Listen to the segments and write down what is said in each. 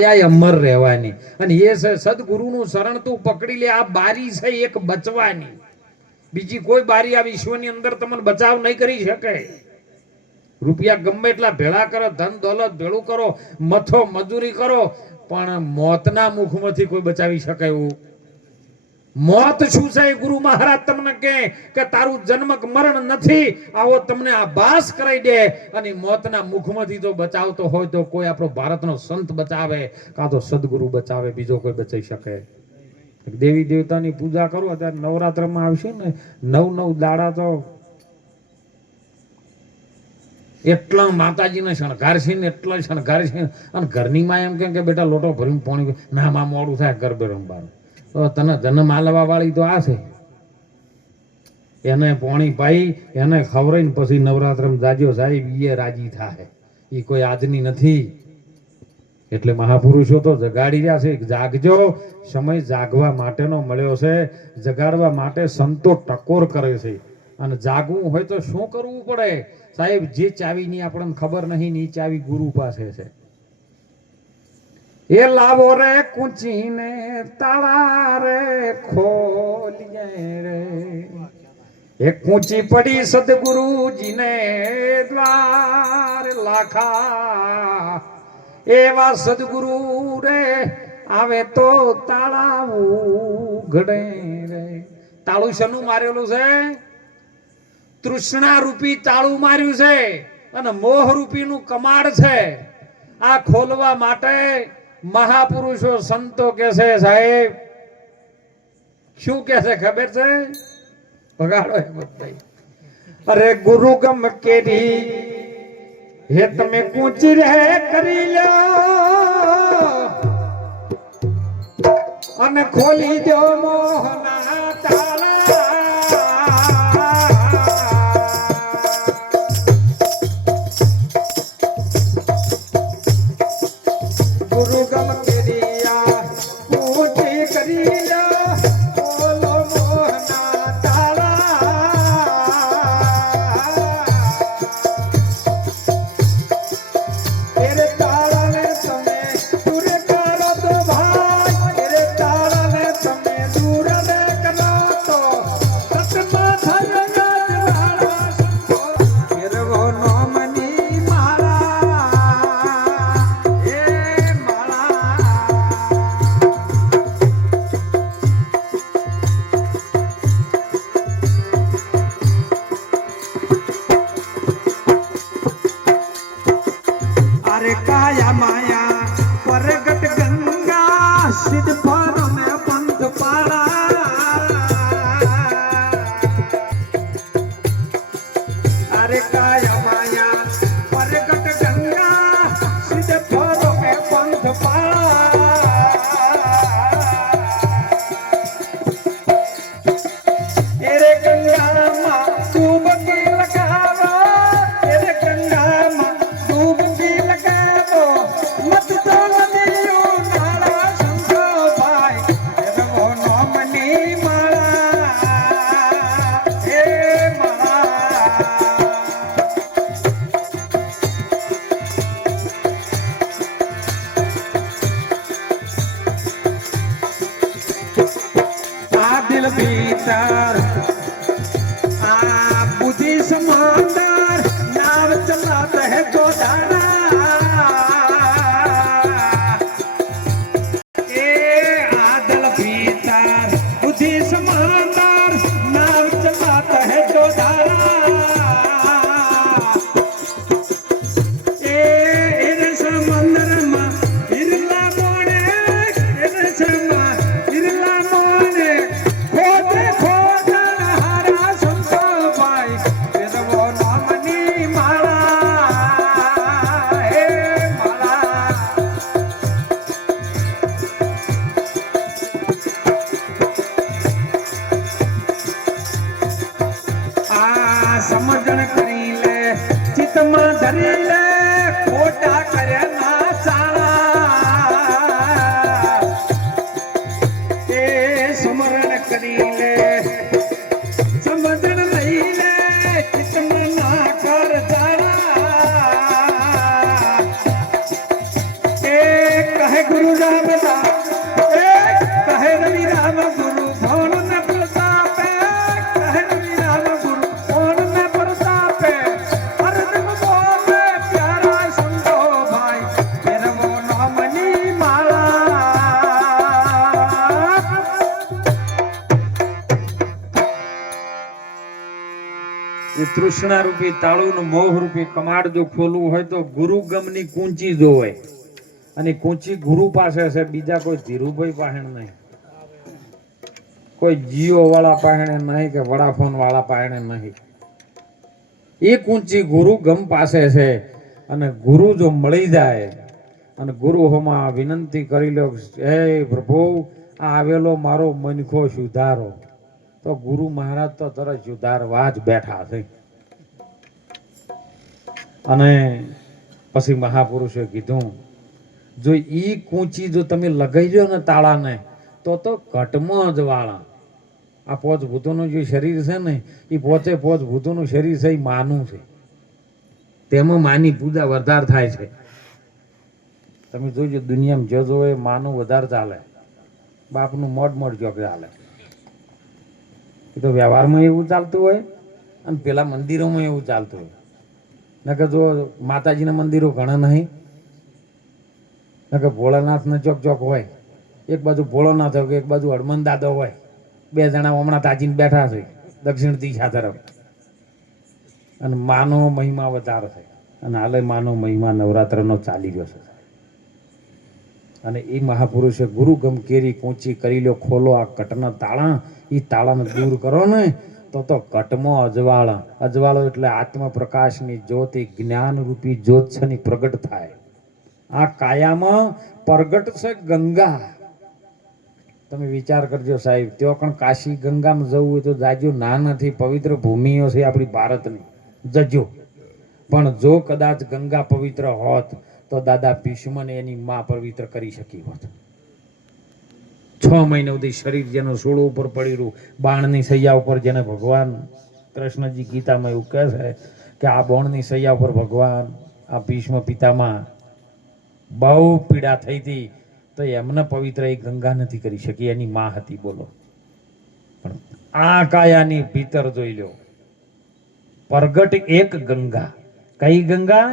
અમર રહેવાની અને એ સદગુરુનું શરણ તું પકડી લે. આ બારી છે એક બચવાની, બીજી કોઈ બારી આ વિશ્વની અંદર તમને બચાવ નહીં કરી શકે. રૂપિયા ગમે એટલા ભેળા કરો, ધન દોલત ભેળું કરો, મથો મજૂરી કરો, પણ મોતના મુખમાંથી કોઈ બચાવી શકે એવું મોત શું છે? ગુરુ મહારાજ તમને કે તારું જન્મક મરણ નથી, આવો તમને આભાસ કરાઈ દે. અને મોતના મુખમાંથી જો બચાવતો હોય તો કોઈ આપણો ભારતનો સંત બચાવે, કાં તો સદગુરુ બચાવે, બીજો કોઈ બચાવી શકે? દેવી દેવતાની પૂજા કરો. અત્યારે નવરાત્રમાં આવશે ને, 9 દાડા તો એટલા માતાજીને શણગાર છે ને, એટલા શણગાર છે. અને ઘરની માં એમ કે બેટા લોટો ભરીને પાણી ના, માં મોડું થાય ગરબે રમવાનું. તને જન્મ આલવા વાળી તો આ છે, એને પાણી પાઈ એને ખવડાવીને પછી નવરાત્રમાં જાજો સાહેબ એ રાજી થાય. એ કોઈ આજની નથી. એટલે મહાપુરુષો તો જગાડી રહ્યા છે. જાગજો, સમય જાગવા માટેનો મળ્યો છે. જગાડવા માટે સંતો ટકોર કરે છે. અને જાગવું હોય તો શું કરવું પડે સાહેબ? જે ચાવીની આપણને ખબર નહીં ને એ ચાવી ગુરુ પાસે છે. એ લાવો રે કુંચીને તાળા રે ખોલીએ રે, એ કુંચી પડી સદગુરુજીને દ્વાર લાખા. એવા સદગુરુ રે આવે તો તાળા ઉઘડે રે. તાળું શેનું મારેલું છે? તૃષ્ણા રૂપી તાળું માર્યું છે અને મોહ રૂપીનું કમાડ છે. આ ખોલવા માટે મહાપુરુષો સંતો કે છે સાહેબ, શું કે છે ખબર છે? બગાડો હેમંતભાઈ. અરે ગુરુ ગમ કેરી હે તમે કૂંચી રે કરી લો અને ખોલી દો મોહના તાળા. ગુરુ ગમ કેરિયા કૂંચી કરી લો, ખોલો મોહના તાળા. એરે તાળાને તમે દૂર કરો તો ભાઈ, એરે તાળાને તમે દૂર કરો તો સતમાં થયો રાજવાળા સંતો. ફેરવો નોમની માળા, એ માળા. अरे काया माया परगट गंगा सिद्ध पर में पंथ पाड़ा. अरे काया माया परगट गंगा सिद्ध पर में पंथ पाड़ा. तेरे गंगा माँ डूबकी लगावा, तेरे गंगा माँ डूबकी लगावो, मत तो नदियों नाला संतो भाई. एवो नोमनी माळा, ए माळा. आ दिल भीतर आ बुद्धि समंदर नाव चलाता है गोदाना. ए आदल भीतर बुद्धि समंदर नाव चलाता है गोदाना. ए इरे समंदर में इरला मोने, इरे समा इरला मोने खोदे खोदे કહે ગુરુ રામદાસ કહે રવિ રામ ગુરુ ભણ ને પ્રતાપે કહે રવિ રામ ગુરુ ભણ ને પ્રતાપે અર્જુન બોલે પ્યારા સંતો ભાઈ ફેરવો નામની માળા એ તૃષ્ણા રૂપી તાળું નું મોહ રૂપી કમાડ જો ખોલવું હોય તો ગુરુ ગમની કુંચી જોવે અને કુંચી ગુરુ પાસે છે, બીજા કોઈ ધીરુભાઈ પાસે નહીં, કોઈ જીઓ વાળા પાસે નહીં કે વડાફોન વાળા પાસે નહીં. એ કુંચી ગુરુ ગમ પાસે છે. અને ગુરુ જો મળી જાય અને ગુરુ હોમાં વિનંતી કરી લો, હે પ્રભુ આ આવેલો મારો મનખો સુધારો, તો ગુરુ મહારાજ તો તરત સુધારવા જ બેઠા છે. અને પછી મહાપુરુષે કીધું જો ઈ કૂંચી જો તમે લગાઈ દો ને તાળાને તો ઘટમાં જ વાળા આ પોચ ભૂતોનું જે શરીર છે ને એ પોચે પોચ ભૂતોનું શરીર છે એ માનું છે, તેમાં માની પૂજા વધારે થાય છે. તમે જોજો દુનિયામાં જો જો એ માનું વધારે ચાલે, બાપનું મોડ ચોક ચાલે. એ તો વ્યવહારમાં એવું ચાલતું હોય અને પેલા મંદિરોમાં એવું ચાલતું હોય. નકર જો માતાજીના મંદિરો ઘણા નહીં, નકર ભોળાનાથના ચોક ચોક હોય, એક બાજુ ભોળોનાથ હોય કે એક બાજુ હનુમાન દાદો હોય, બે જણા હમણાં તાજીને બેઠા છે દક્ષિણ દિશા તરફ. અને માનો મહિમા વધારે છે. અને હાલે માનો મહિમા નવરાત્રનો ચાલી ગયો છે. અને એ મહાપુરુષે ગુરુ ગમ કેરી કૂંચી કરી લો, ખોલો આ કટના તાળા, એ તાળાને દૂર કરો ને તો કટમાં અજવાળા, અજવાળો એટલે આત્મ પ્રકાશની જ્યોતિ, જ્ઞાન રૂપી જ્યોત છે ની પ્રગટ થાય. આ કાયામાં પ્રગટ છે ગંગા. તમે વિચાર કરજો સાહેબ, त्यो કણ કાશી ગંગામાં જવું હોય તો જાજો, ના નથી, પવિત્ર ભૂમિઓ છે આપણી ભારતની, જજો. પણ જો કદાચ ગંગા પવિત્ર હોત તો દાદા ભીષ્મને એની માં પવિત્ર કરી શકી હોત. 6 મહિના સુધી શરીર જેનું સૂળ ઉપર પડ્યું, બાણની સૈયા ઉપર, જેને ભગવાન કૃષ્ણજી ગીતામાં એવું કહે છે કે આ બાણની સૈયા ઉપર ભગવાન આ ભીષ્મ પિતામાં બહુ પીડા થઈ હતી, તો એમને પવિત્ર એ ગંગા નથી કરી શકી, એની માં હતી. બોલો. પણ આ કાયાની ભીતર જોઈ લો, પ્રગટ એક ગંગા. કઈ ગંગા?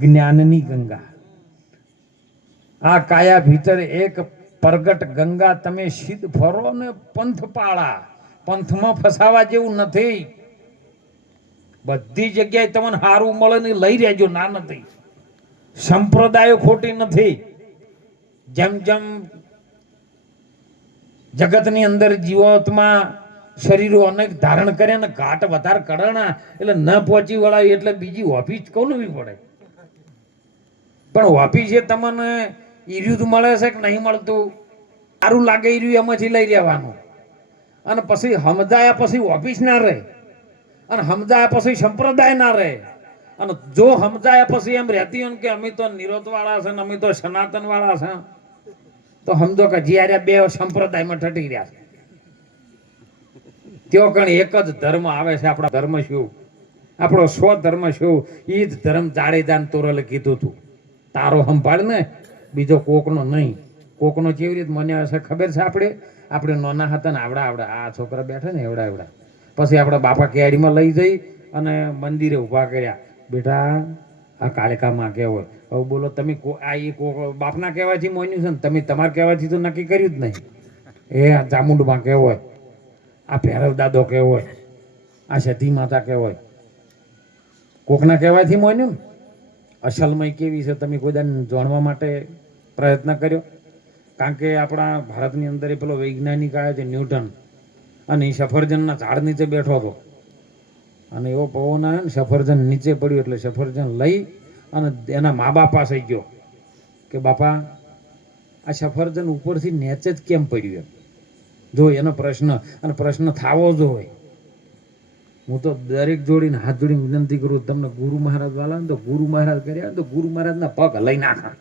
જ્ઞાનની ગંગા. આ કાયા ભીતર એક પ્રગટ ગંગા. તમે સિદ્ધ ફરો ને પંથ પાળા, પંથમાં ફસાવા જેવું નથી. બધી જગ્યાએ તમને સારું મળે ને લઈ રહેજો, ના નથી. સંપ્રદાયો ખોટી નથી. જેમ જેમ જગતની અંદર જીવાત્મા શરીરો અનેક ધારણ કરે ને ઘાટ વધારે કરણા એટલે ન પહોંચી વળાય એટલે બીજી ઓફિસ ખોલવી પડે. પણ ઓફિસ એ તમને ઈર્યુદ મળે છે કે નહીં મળતું, સારું લાગે ઈર્યુ એમાંથી લઈ લેવાનું. અને પછી સમજાયા પછી ઓફિસ ના રહે, અને સમજાયા પછી સંપ્રદાય ના રહે. અને જો સમજાયા પછી એમ રહેતી હોય કે અમે તો નિરોધ વાળા છે ને અમે તો સનાતન વાળા છે, તો સમજો કે જ્યારે બે સંપ્રદાયમાં ઠટી રહ્યા છે. ત્યો કણ એક જ ધર્મ આવે છે. આપણા ધર્મ શું? આપણો સ્વધર્મ શું? એ જ ધર્મ જાડેજાન તોરલે કીધું હતું, તારો સંભાળ ને, બીજો કોકનો નહીં. કોકનો કેવી રીતે મને હશે ખબર છે? આપણે નાના હતા ને આવડા આ છોકરા બેઠા ને એવડા પછી આપણા બાપા કેડીમાં લઈ જઈ અને મંદિરે ઊભા કર્યા. બેટા આ કાળકામાં કહેવાય. હવે બોલો તમે આ એ બાપના કહેવાથી મોન્યું છે ને, તમે તમારા કહેવાથી તો નક્કી કર્યું જ નહીં. એ આ ચામુંડમાં કહેવાય, આ ભૈરવ દાદો કહેવાય, આ સતી માતા કહેવાય. કોકના કહેવાથી મોન્યું ને. અસલમાં કેવી છે તમે કોઈ દાન જાણવા માટે પ્રયત્ન કર્યો? કારણ કે આપણા ભારતની અંદર પેલો વૈજ્ઞાનિક આવ્યો છે ન્યૂટન, અને એ સફરજનના ઝાડ નીચે બેઠો હતો. અને એવો પવન આવ્યો ને, સફરજન નીચે પડ્યું એટલે સફરજન લઈ અને એના મા બાપ પાસે ગયો કે બાપા આ સફરજન ઉપરથી નીચે જ કેમ પડ્યું? એમ જો એનો પ્રશ્ન, અને પ્રશ્ન થાવો જોઈએ. હું તો દરેક જોડીને હાથ જોડીને વિનંતી કરું, તમને ગુરુ મહારાજ વાળા તો ગુરુ મહારાજ કર્યા તો ગુરુ મહારાજના પગ લઈ નાખા.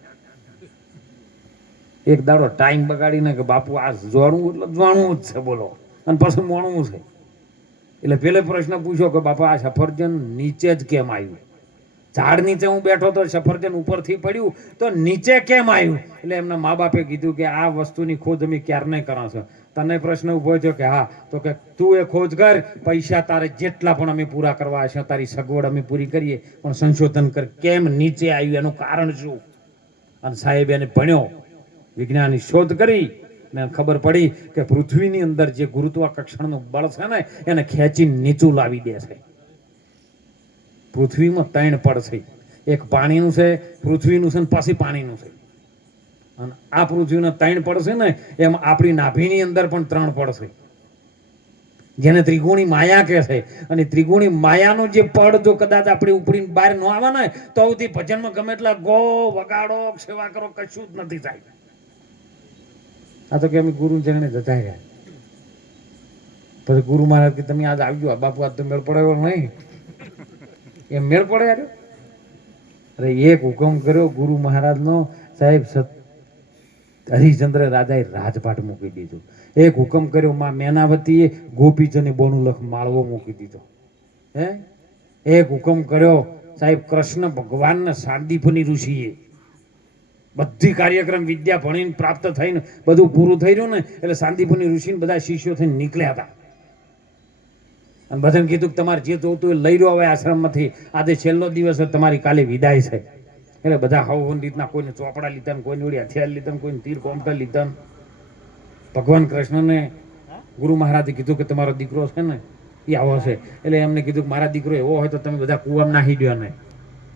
એક દાડો ટાઈમ બગાડીને કે બાપુ આ જોણવું એટલે જોણવું જ છે બોલો, અને પછી મોણવું છે. એટલે પેલે પ્રશ્ન પૂછ્યો કે બાપા આ સફરજન નીચે જ કેમ આવ્યું? ઝાડ નીચે હું બેઠો તો સફરજન ઉપરથી પડ્યું તો નીચે કેમ આવ્યું? એટલે એમના મા બાપે કીધું કે આ વસ્તુની ખોજ અમે ક્યારે કરો છો. તને પ્રશ્ન ઉભો થયો કે હા, તો કે તું એ ખોજ કર, પૈસા તારે જેટલા પણ અમે પૂરા કરવા હશે તારી સગવડ અમે પૂરી કરીએ, પણ સંશોધન કર કેમ નીચે આવ્યું, એનું કારણ શું. અને સાહેબ એને ભણ્યો, વિજ્ઞાનની શોધ કરી ને ખબર પડી કે પૃથ્વીની અંદર જે ગુરુત્વાકર્ષણનું બળ છે ને એને ખેંચી નીચું લાવી દે છે. પૃથ્વીમાં 3 પડ છે, એક પાણીનું છે, પૃથ્વીનું છે ને પાછી પાણીનું છે. અને આ પૃથ્વીના 3 પડ છે ને એમ આપણી નાભીની અંદર પણ 3 પડ છે, જેને ત્રિગુણી માયા કહે છે. અને ત્રિગુણી માયાનું જે પડ જો કદાચ આપણે ઉપડીને બહાર ન આવે ને તો આવતી ભજનમાં ગમે એટલા ગો વગાડો સેવા કરો કશું જ નથી થાય. આ તો કે અમે ગુરુ ચરણે જતા રહ્યા. પછી ગુરુ મહારાજ કે તમે આજ આવજો, બાપુ આજ તો મેળ પડ્યો નહીં. એમ મેળ પડે યાર. અરે એક હુકમ કર્યો ગુરુ મહારાજનો, સાહેબ હરિશ્ચંદ્ર રાજાએ રાજપાટ મૂકી દીધું. એક હુકમ કર્યો માં મેનાવતીએ ગોપીચંદની બોનુલખ માળવો મૂકી દીધો. એક હુકમ કર્યો સાહેબ કૃષ્ણ ભગવાનના સાંદીપની ઋષિએ. બધી કાર્યક્રમ વિદ્યા ભણીને પ્રાપ્ત થઈને બધું પૂરું થઈ રહ્યું ને એટલે સાંદીપની ઋષિને બધા શિષ્યો થઈને નીકળ્યા હતા. અને બધાને કીધું કે તમારે જે જોતું એ લઈ રહ્યો હવે આશ્રમમાંથી, આજે છેલ્લો દિવસ તમારી કાલે વિદાય છે. એટલે બધા હવન રીતના કોઈને ચોપડા લીધા ને કોઈને વળી હથિયાર લીધા ને કોઈને તીર કોમટા લીધા. ભગવાન કૃષ્ણને ગુરુ મહારાજે કીધું કે તમારો દીકરો છે ને એ આવો છે. એટલે એમને કીધું કે મારા દીકરો એવો હોય તો તમે બધા કુવામાં નાખી દો ને.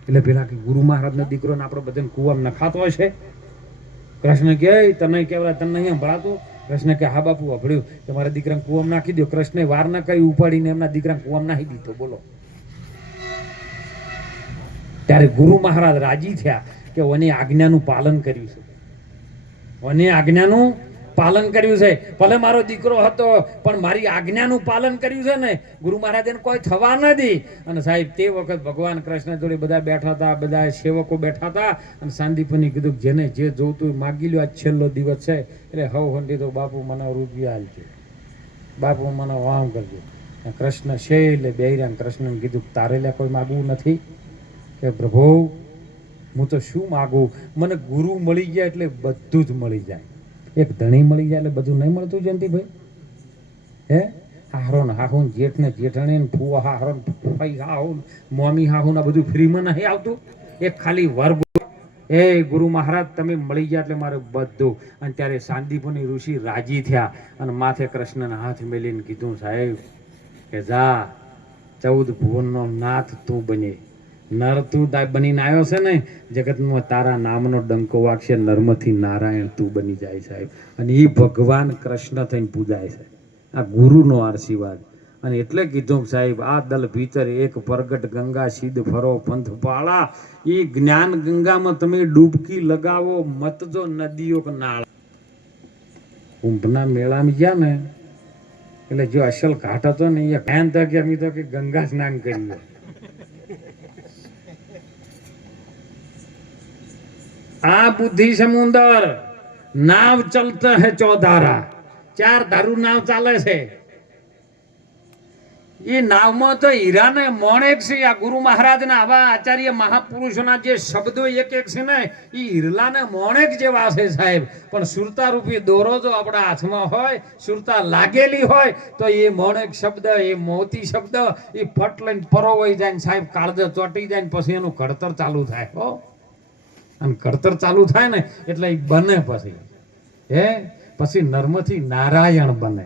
એટલે પેલા કે ગુરુ મહારાજનો દીકરો ને આપણે બધાને કુવામાં નખાતો હશે. કૃષ્ણ કહે તને કેવડા તને અહીંયા ભણાતું? કૃષ્ણ કે હા બાપુ અભળ્યું, તમારા દીકરાને કુવામાં નાખી દો. કૃષ્ણે વાર ન કરી ઉપાડીને એમના દીકરાને કુવામાં નાખી દીધો. બોલો. ત્યારે ગુરુ મહારાજ રાજી થયા કે ઓની આજ્ઞાનું પાલન કર્યું છે, ઓની આજ્ઞાનું પાલન કર્યું છે. ભલે મારો દીકરો હતો પણ મારી આજ્ઞાનું પાલન કર્યું છે ને. ગુરુ મહારાજ એને કોઈ થવા નથી. અને સાહેબ તે વખત ભગવાન કૃષ્ણ જોડે બધા બેઠા હતા, બધા સેવકો બેઠા હતા. અને સાંદીપની કીધું જેને જે જોતું માગી લ્યો, આજ છેલ્લો દિવસ છે. એટલે હવ હંડી તો બાપુ મને રૂપિયા આલજો, બાપુ મને વામ કરજો. કૃષ્ણ છે એટલે બેહીરામ કૃષ્ણને કીધું તારે લે કોઈ માગવું નથી કે પ્રભુ હું તો શું માગું, મને ગુરુ મળી ગયા એટલે બધું જ મળી જાય. એક ધણી મળી જાય એટલે બધું નહીં મળતું જયંતિભાઈ? હારો ને હાહુ, જેઠ ને જેઠાણી ને ફુવા હારો ને ફઈ હાહુ, મોમી હાહુ ને બધું ફ્રીમાં નહીં આવતું. એક ખાલી વર્ગ ગુરુ મહારાજ તમે મળી ગયા એટલે મારે બધું. અને ત્યારે સાંદીપની ઋષિ રાજી થયા અને માથે કૃષ્ણના હાથ મેલીને કીધું સાહેબ કે જા 14 ભુવનનો નાથ તું બને. નર તું બનીને આવ્યો છે ને, જગતમાં તારા નામનો ડંકો વાગશે, નર્મથી નારાયણ તું બની જાય સાહેબ. અને એ ભગવાન કૃષ્ણ થઈને પૂજાય છે. આ ગુરુનો આશીર્વાદ. અને એટલે કીધું સાહેબ આ દલ ભીતર એક પ્રગટ ગંગા સીધ ફરો પંથ પાળા. એ જ્ઞાન ગંગામાં તમે ડૂબકી લગાવો, મત જો નદીઓ કે નાળા. કુંભના મેળામાં ગયા ને એટલે જો અસલ ઘાટ હતો ને એ ફેન તો કે અમે તો કે ગંગા સ્નાન કરીએ. આ બુદ્ધિ સમુદર નાવ ચલતા હે 14 ધારા, 4 ધારું નાવ ચાલે છે. એ નાવમાં તો હીરાને મોણેક છે. આ ગુરુ મહારાજના આવા આચાર્ય મહાપુરુષોના જે શબ્દો એક એક છે ને એ હીરલાને મોણેક જેવા છે સાહેબ. પણ સુરતા રૂપી દોરો જો આપણા હાથમાં હોય, સુરતા લાગેલી હોય તો એ મોણેક શબ્દ, એ મોતી શબ્દ એ ફટ લઈને પરોવાઈ જાય ને સાહેબ કાળજો ચોટી જાય ને પછી એનું ઘડતર ચાલુ થાય. હો, અને ઘડતર ચાલુ થાય ને એટલે એ બને પછી પછી નર્મથી નારાયણ બને,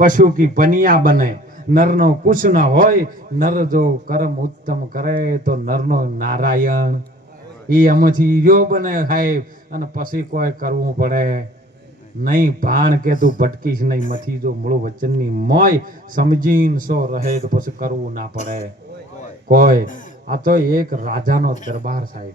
પશુ કી પનિયા બને. નરનો કુછ ન હોય, નર જો કર્મ ઉત્તમ કરે તો નરનો નારાયણ. એ આમાંથી હીરો બને સાહેબ. અને પછી કોઈ કરવું પડે નહીં. ભાણ કે તું ભટકીશ નહીં, મથી જો મૂળ વચનની મોય સમજીને સો રહે તો પછી કરવું ના પડે કોઈ. આ તો એક રાજાનો દરબાર સાહેબ.